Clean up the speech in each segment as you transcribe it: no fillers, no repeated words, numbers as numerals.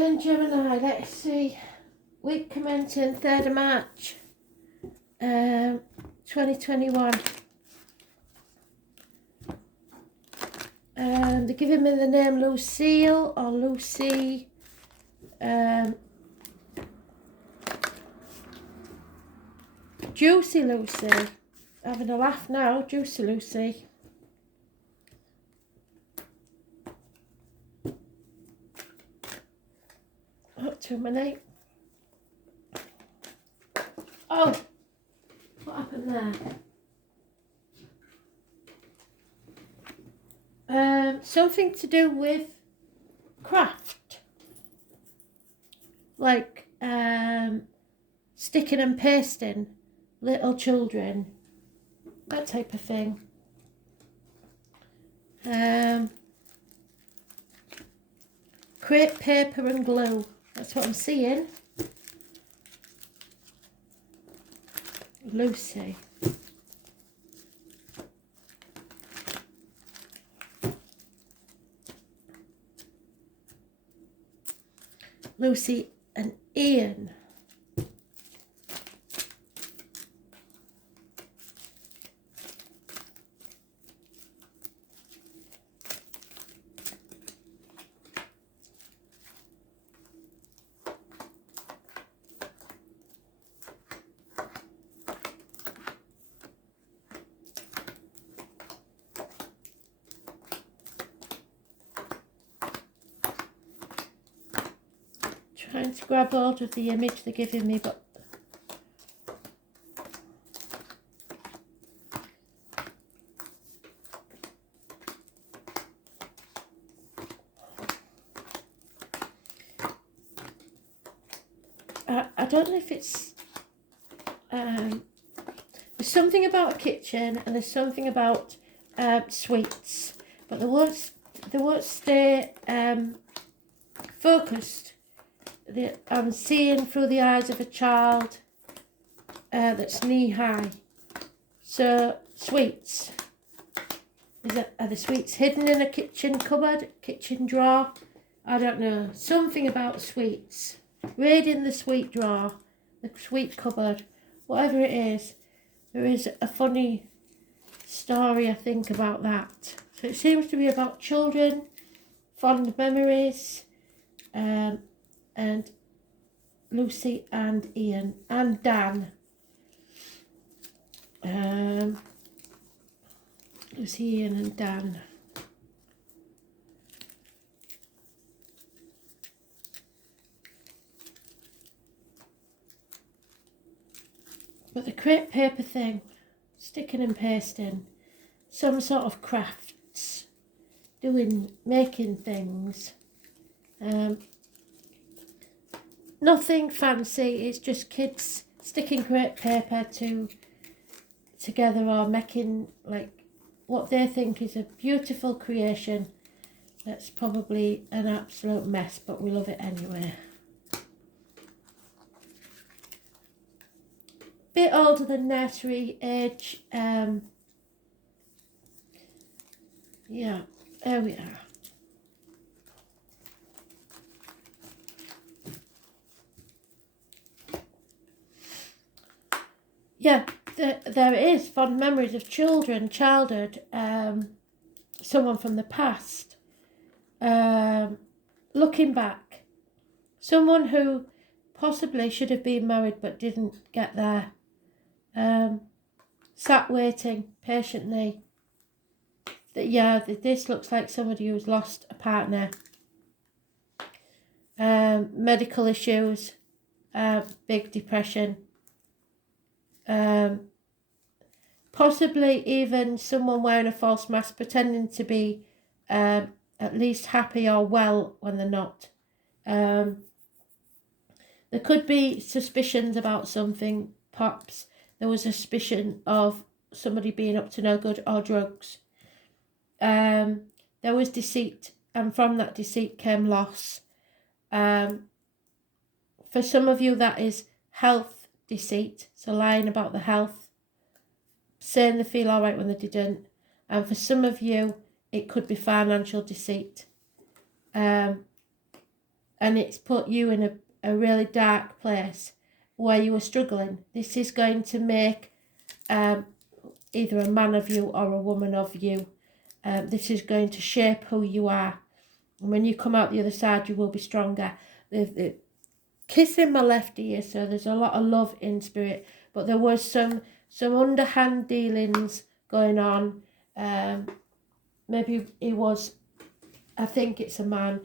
then, Gemini, let's see. Week commencing 3rd of March, 2021. They're giving me the name Lucille or Lucy. Juicy Lucy. Having a laugh now, Juicy Lucy. Not too many. Oh, what happened there? Something to do with craft, like sticking and pasting, little children, that type of thing. Crepe paper and glue, that's what I'm seeing. Lucy. Lucy and Ian. Trying to grab hold of the image they're giving me, but I don't know if it's there's something about a kitchen and there's something about sweets, but they won't stay focused. I'm seeing through the eyes of a child that's knee high. So sweets. Are the sweets hidden in a kitchen cupboard, kitchen drawer? I don't know. Something about sweets. Raiding the sweet drawer, the sweet cupboard, whatever it is. There is a funny story, I think, about that. So it seems to be about children, fond memories, and Lucy and Ian and Dan. Lucy, Ian and Dan. But the crepe paper thing, sticking and pasting, some sort of crafts, making things. Nothing fancy, it's just kids sticking crepe paper together or making like what they think is a beautiful creation that's probably an absolute mess, but we love it anyway. Bit older than nursery age. Yeah, there we are. Yeah, there is fond memories of children, childhood, someone from the past. Looking back, someone who possibly should have been married but didn't get there. Sat waiting patiently. This looks like somebody who's lost a partner. Medical issues, big depression. Possibly even someone wearing a false mask, pretending to be at least happy or well when they're not. There could be suspicions about something, perhaps. There was a suspicion of somebody being up to no good or drugs. There was deceit, and from that deceit came loss. For some of you, that is health deceit, so lying about the health, saying they feel all right when they didn't. And for some of you, it could be financial deceit. And and it's put you in a really dark place where you were struggling. This is going to make either a man of you or a woman of you. This is going to shape who you are. And when you come out the other side, you will be stronger. The kissing my left ear, so there's a lot of love in spirit, but there was some underhand dealings going on. Maybe he was, I think it's a man,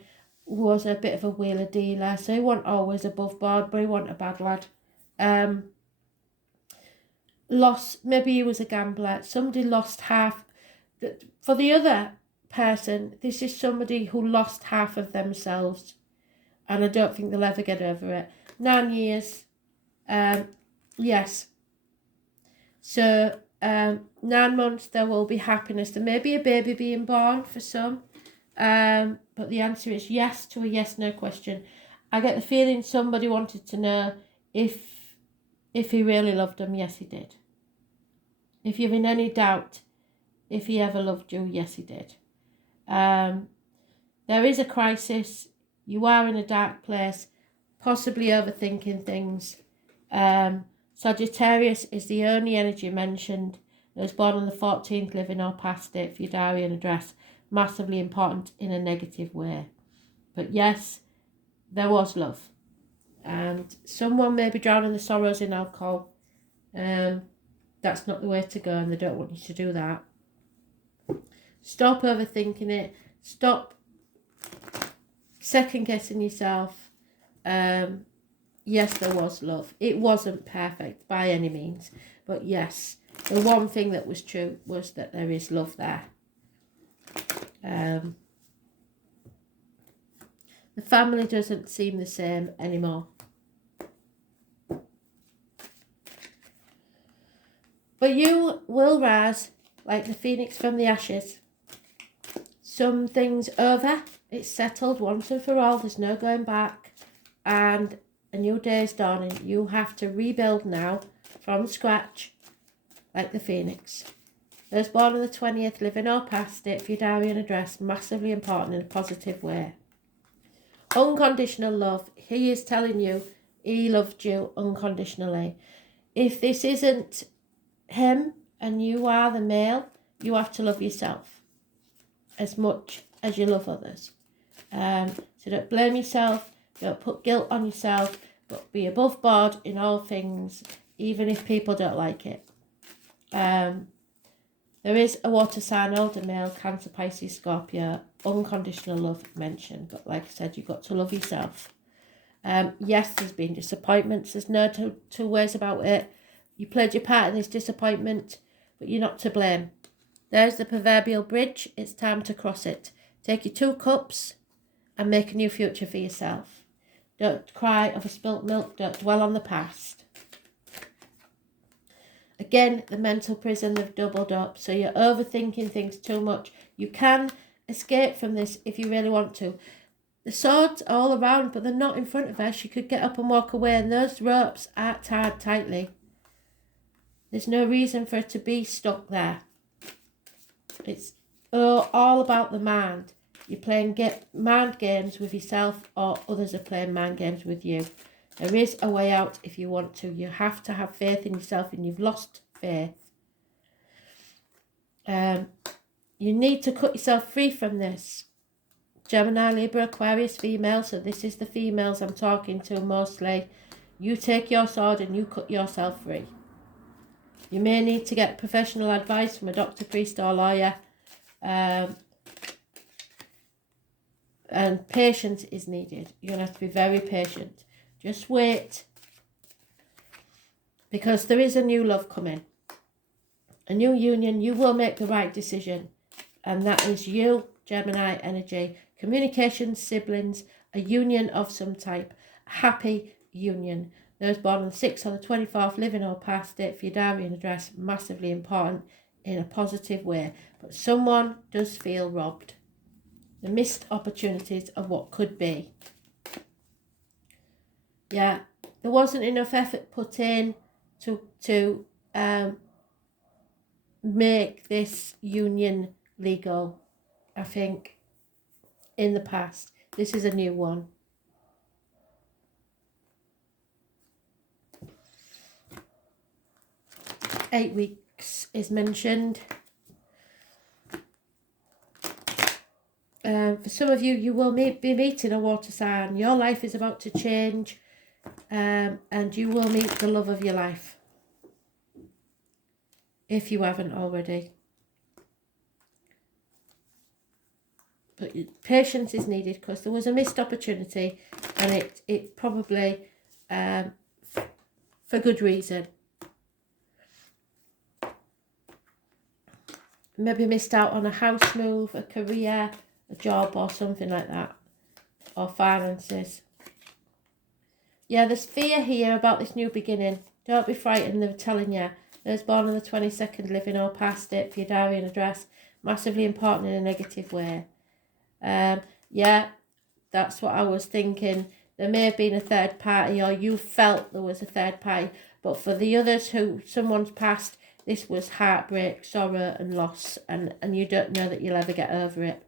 was a bit of a wheeler dealer, so he wasn't always above board, but he wasn't a bad lad. Maybe he was a gambler. Somebody lost half. For the other person, this is somebody who lost half of themselves, and I don't think they'll ever get over it. 9 years, yes. So 9 months, there will be happiness. There may be a baby being born for some, but the answer is yes to a yes/no question. I get the feeling somebody wanted to know if he really loved them. Yes, he did. If you're in any doubt if he ever loved you, yes, he did. There is a crisis. You are in a dark place, possibly overthinking things. Sagittarius is the only energy mentioned. It was born on the 14th, living or past it for your diary and address. Massively important in a negative way. But yes, there was love. And someone may be drowning the sorrows in alcohol. That's not the way to go, and they don't want you to do that. Stop overthinking it. Stop second guessing yourself. Yes, there was love. It wasn't perfect by any means, but yes, the one thing that was true was that there is love there. The family doesn't seem the same anymore. But you will rise like the phoenix from the ashes. Something's over. It's settled once and for all. There's no going back. And a new day is dawning. You have to rebuild now from scratch like the phoenix. Those born on the 20th, living or past it for your diary and address. Massively important in a positive way. Unconditional love. He is telling you he loved you unconditionally. If this isn't him and you are the male, you have to love yourself as much as you love others. So don't blame yourself, don't put guilt on yourself, but be above board in all things, even if people don't like it. There is a water sign, older male, Cancer, Pisces, Scorpio, unconditional love mentioned, but like I said, you've got to love yourself. Yes, there's been disappointments, there's no two ways about it. You played your part in this disappointment, but you're not to blame. There's the proverbial bridge. It's time to cross it. Take your 2 cups and make a new future for yourself. Don't cry over spilt milk. Don't dwell on the past. Again, the mental prison, they've doubled up. So you're overthinking things too much. You can escape from this if you really want to. The swords are all around, but they're not in front of her. She could get up and walk away, and those ropes are tied tightly. There's no reason for her to be stuck there. It's all about the mind. You're playing mind games with yourself, or others are playing mind games with you. There is a way out if you want to. You have to have faith in yourself, and you've lost faith. You need to cut yourself free from this. Gemini, Libra, Aquarius, female. So this is the females I'm talking to mostly. You take your sword and you cut yourself free. You may need to get professional advice from a doctor, priest or lawyer. And patience is needed. You're going to have to be very patient. Just wait. Because there is a new love coming. A new union. You will make the right decision. And that is you, Gemini energy. Communication, siblings, a union of some type. A happy union. Those born on the 6th or the 24th, living or past it for your diary and address, massively important in a positive way. But someone does feel robbed. The missed opportunities of what could be. Yeah, there wasn't enough effort put in to make this union legal, I think, in the past. This is a new one. 8 weeks is mentioned. For some of you, you will be meeting a water sign. Your life is about to change, and you will meet the love of your life, if you haven't already. But patience is needed because there was a missed opportunity, and it probably for good reason. Maybe missed out on a house move, a career, a job, or something like that, or finances. Yeah, there's fear here about this new beginning. Don't be frightened, they're telling you. Those born on the 22nd, living or past it, for your diary and address, massively important in a negative way. Yeah, that's what I was thinking. There may have been a third party, or you felt there was a third party, but for the others who someone's passed, this was heartbreak, sorrow and loss, and you don't know that you'll ever get over it.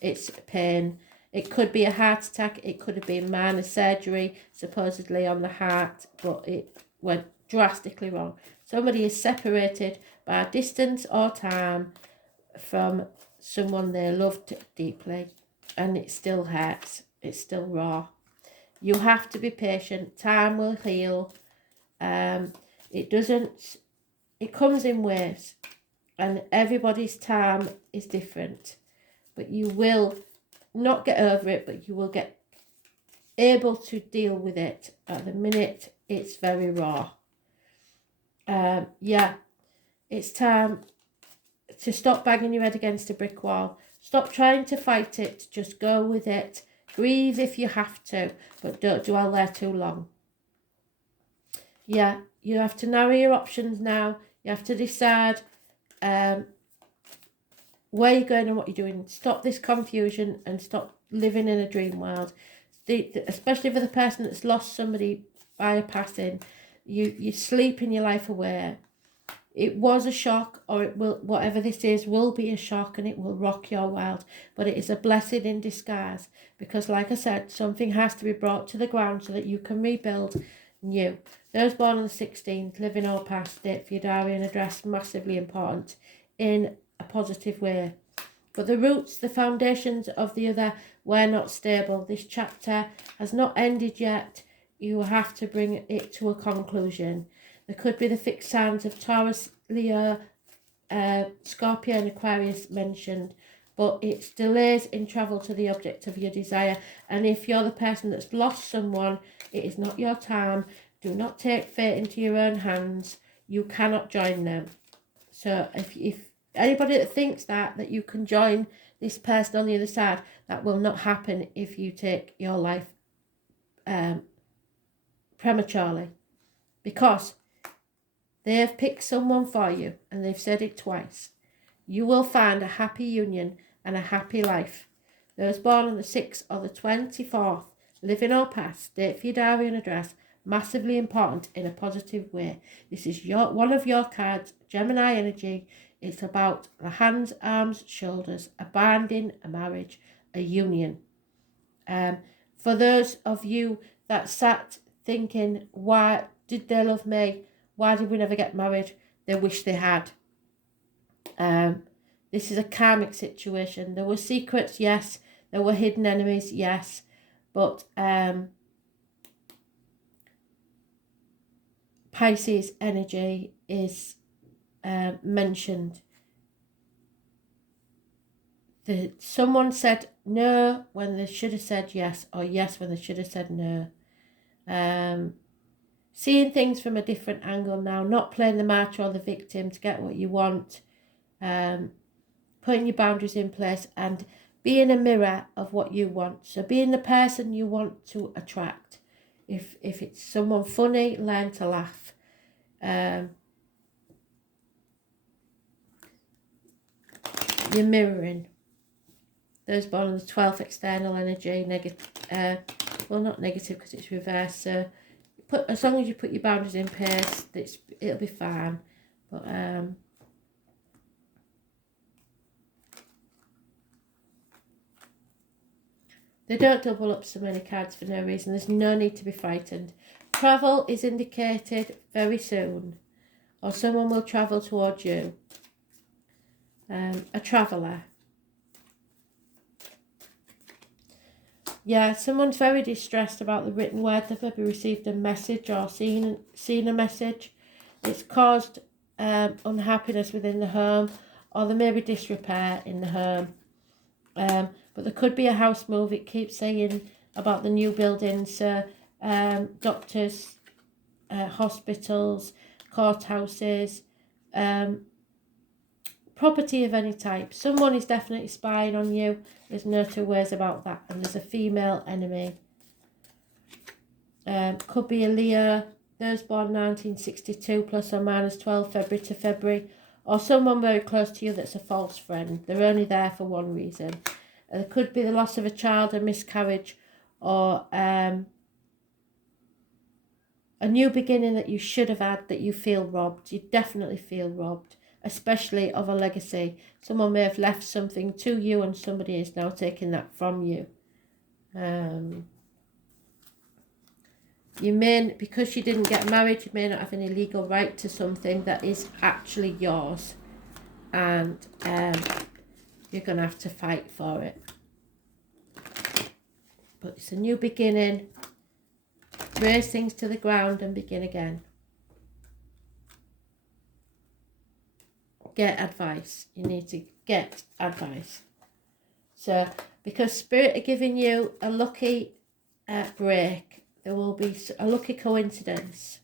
It's pain. It could be a heart attack, it could have been minor surgery, supposedly on the heart, but it went drastically wrong. Somebody is separated by distance or time from someone they loved deeply, and it still hurts. It's still raw. You have to be patient. Time will heal. It comes in waves, and everybody's time is different, but you will not get over it, but you will get able to deal with it. At the minute, it's very raw. Yeah, it's time to stop banging your head against a brick wall. Stop trying to fight it. Just go with it. Breathe if you have to, but don't dwell there too long. Yeah, you have to narrow your options now. You have to decide where you're going and what you're doing. Stop this confusion and stop living in a dream world. Especially for the person that's lost somebody by a passing, you sleeping your life away. It was a shock, or it will, whatever this is, will be a shock, and it will rock your world. But it is a blessing in disguise, because like I said, something has to be brought to the ground so that you can rebuild new. Those born on the 16th, living or past it, for your diary and address, massively important in a positive way. But the roots, the foundations of the other were not stable. This chapter has not ended yet. You have to bring it to a conclusion. There could be the fixed signs of Taurus, Leo, Scorpio and Aquarius mentioned, but it's delays in travel to the object of your desire. And if you're the person that's lost someone, it is not your time. Do not take fate into your own hands. You cannot join them. So if anybody that thinks that you can join this person on the other side, that will not happen if you take your life prematurely, because they have picked someone for you, and they've said it twice. You will find a happy union and a happy life. Those born on the 6th or the 24th, living or past, date for your diary and address, massively important in a positive way. This is one of your cards, Gemini energy. It's about the hands, arms, shoulders, a binding, a marriage, a union. For those of you that sat thinking, why did they love me? Why did we never get married? They wish they had. This is a karmic situation. There were secrets, yes. There were hidden enemies, yes. But Pisces energy is mentioned. Someone said no when they should have said yes, or yes when they should have said no. Seeing things from a different angle now, not playing the martyr or the victim to get what you want, putting your boundaries in place and being a mirror of what you want. So being the person you want to attract. If it's someone funny, learn to laugh. You're mirroring. Those born on the 12th, external energy, negative, well, not negative because it's reversed. So as long as you put your boundaries in place, it'll be fine. But they don't double up so many cards for no reason. There's no need to be frightened. Travel is indicated very soon. or someone will travel towards you. A traveller. Yeah, someone's very distressed about the written word. They've maybe received a message or seen a message. It's caused unhappiness within the home, or there may be disrepair in the home. But there could be a house move. It keeps saying about the new buildings, doctors, hospitals, courthouses, property of any type. Someone is definitely spying on you. There's no two ways about that. And there's a female enemy. Could be a Leo, those born 1962 plus or minus 12 February to February, or someone very close to you that's a false friend. They're only there for one reason. There could be the loss of a child, a miscarriage, or a new beginning that you should have had that you feel robbed. You definitely feel robbed, especially of a legacy. Someone may have left something to you and somebody is now taking that from you. You may, because you didn't get married, you may not have any legal right to something that is actually yours. And you're going to have to fight for it. But it's a new beginning. Raise things to the ground and begin again. Get advice. You need to get advice. So, because Spirit are giving you a lucky break, there will be a lucky coincidence.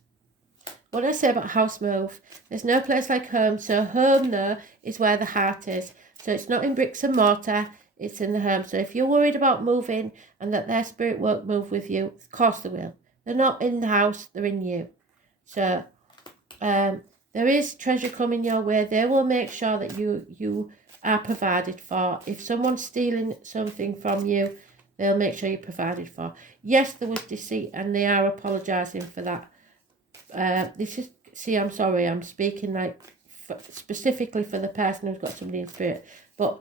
What I say about house move, there's no place like home. So home, though, is where the heart is. So it's not in bricks and mortar, it's in the home. So if you're worried about moving and that their spirit won't move with you, of course they will. They're not in the house, they're in you. So there is treasure coming your way. They will make sure that you are provided for. If someone's stealing something from you, they'll make sure you're provided for. Yes, there was deceit and they are apologising for that. I'm sorry, I'm speaking like specifically for the person who's got somebody in spirit. But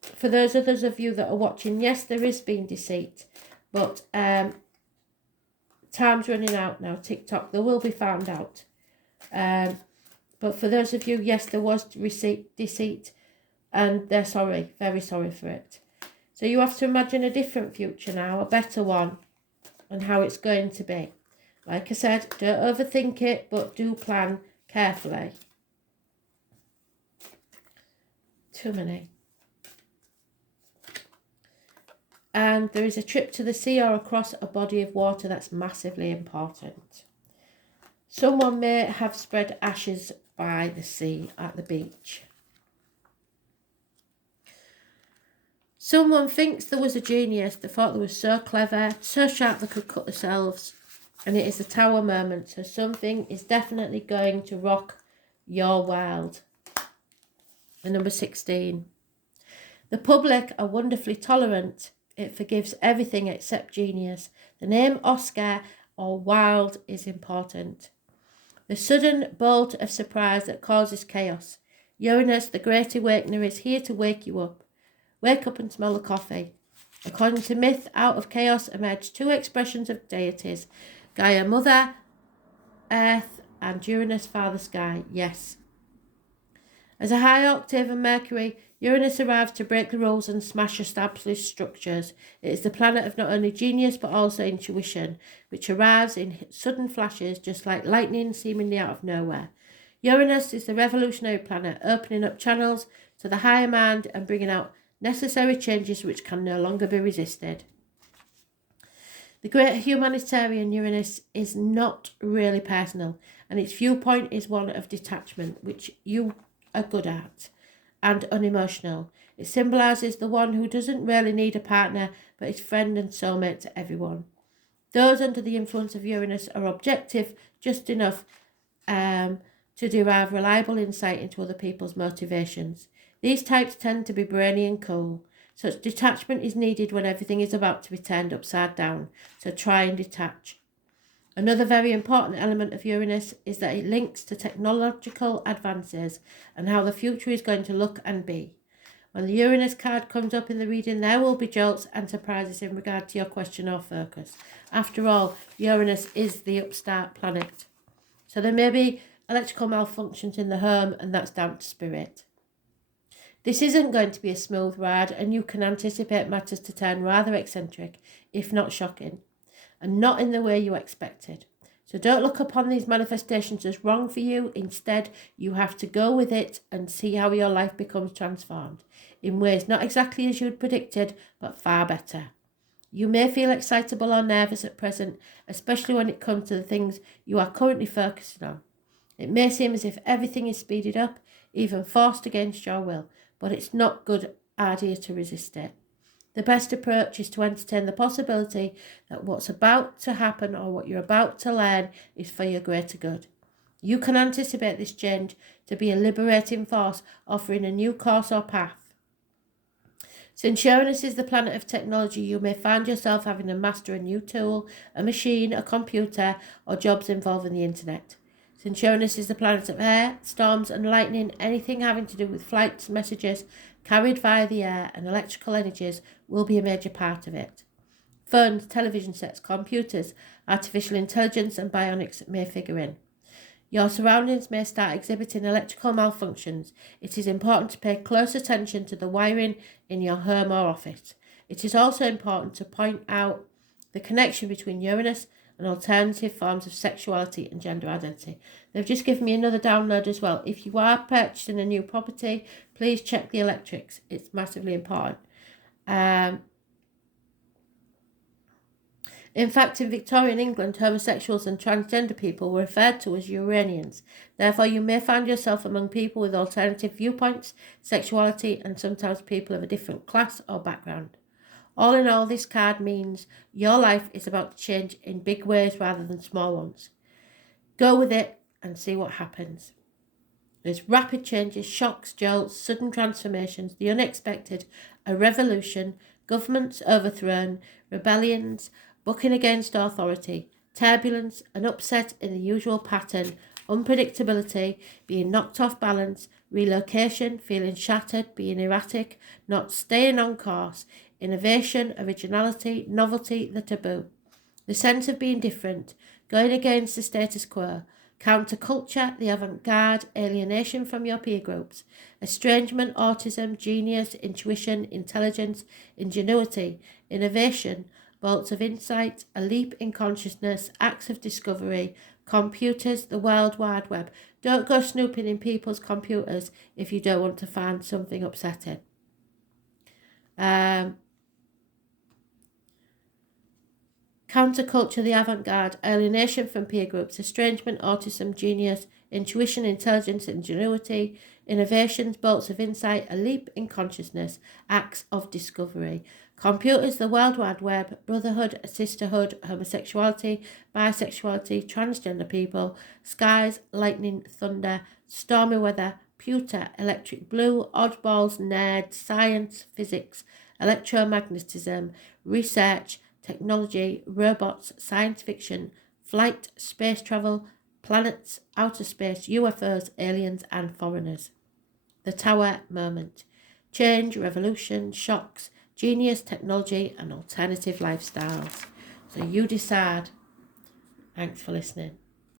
for those others of you that are watching, yes, there is being deceit. But time's running out now, TikTok. They will be found out. But for those of you, yes, there was deceit. And they're sorry, very sorry for it. So you have to imagine a different future now, a better one, and how it's going to be. Like I said, don't overthink it, but do plan carefully. Too many. And there is a trip to the sea or across a body of water that's massively important. Someone may have spread ashes by the sea at the beach. Someone thinks there was a genius. They thought they were so clever, so sharp they could cut themselves. And it is a tower moment. So something is definitely going to rock your world. And number 16. The public are wonderfully tolerant. It forgives everything except genius. The name Oscar or wild is important. The sudden bolt of surprise that causes chaos. Uranus, the great awakener, is here to wake you up. Wake up and smell the coffee. According to myth, out of chaos emerged two expressions of deities. Gaia, Mother Earth, and Uranus, Father Sky. Yes. As a high octave of Mercury, Uranus arrives to break the rules and smash established structures. It is the planet of not only genius but also intuition, which arrives in sudden flashes just like lightning seemingly out of nowhere. Uranus is the revolutionary planet, opening up channels to the higher mind and bringing out necessary changes which can no longer be resisted. The great humanitarian Uranus is not really personal, and its viewpoint is one of detachment, which you are good at, and unemotional. It symbolises the one who doesn't really need a partner, but is friend and soulmate to everyone. Those under the influence of Uranus are objective just enough to derive reliable insight into other people's motivations. These types tend to be brainy and cool. Such detachment is needed when everything is about to be turned upside down, so try and detach. Another very important element of Uranus is that it links to technological advances and how the future is going to look and be. When the Uranus card comes up in the reading, there will be jolts and surprises in regard to your question or focus. After all, Uranus is the upstart planet. So there may be electrical malfunctions in the home, and that's down to spirit. This isn't going to be a smooth ride, and you can anticipate matters to turn rather eccentric, if not shocking, and not in the way you expected. So don't look upon these manifestations as wrong for you. Instead, you have to go with it and see how your life becomes transformed in ways not exactly as you had predicted, but far better. You may feel excitable or nervous at present, especially when it comes to the things you are currently focusing on. It may seem as if everything is speeded up, even forced against your will, but it's not a good idea to resist it. The best approach is to entertain the possibility that what's about to happen or what you're about to learn is for your greater good. You can anticipate this change to be a liberating force, offering a new course or path. Since Uranus is the planet of technology, you may find yourself having to master a new tool, a machine, a computer, or jobs involving the internet. Since Uranus is the planet of air, storms and lightning, anything having to do with flights, messages carried via the air and electrical energies will be a major part of it. Phones, television sets, computers, artificial intelligence and bionics may figure in. Your surroundings may start exhibiting electrical malfunctions. It is important to pay close attention to the wiring in your home or office. It is also important to point out the connection between Uranus and alternative forms of sexuality and gender identity. They've just given me another download as well. If you are purchasing a new property, please check the electrics. It's massively important. In fact, in Victorian England, homosexuals and transgender people were referred to as Uranians. Therefore, you may find yourself among people with alternative viewpoints, sexuality, and sometimes people of a different class or background. All in all, this card means your life is about to change in big ways rather than small ones. Go with it and see what happens. There's rapid changes, shocks, jolts, sudden transformations, the unexpected, a revolution, governments overthrown, rebellions, bucking against authority, turbulence, an upset in the usual pattern, unpredictability, being knocked off balance, relocation, feeling shattered, being erratic, not staying on course, innovation, originality, novelty, the taboo, the sense of being different, going against the status quo, counterculture, the avant-garde, alienation from your peer groups, estrangement, autism, genius, intuition, intelligence, ingenuity, innovation, bolts of insight, a leap in consciousness, acts of discovery, computers, the World Wide Web. Don't go snooping in people's computers if you don't want to find something upsetting. Counterculture, the avant-garde, alienation from peer groups, estrangement, autism, genius, intuition, intelligence, ingenuity, innovations, bolts of insight, a leap in consciousness, acts of discovery. Computers, the World Wide Web, brotherhood, sisterhood, homosexuality, bisexuality, transgender people, skies, lightning, thunder, stormy weather, pewter, electric blue, oddballs, nerds, science, physics, electromagnetism, research, technology, robots, science fiction, flight, space travel, planets, outer space, UFOs, aliens, and foreigners. The Tower moment. Change, revolution, shocks, genius, technology, and alternative lifestyles. So you decide. Thanks for listening.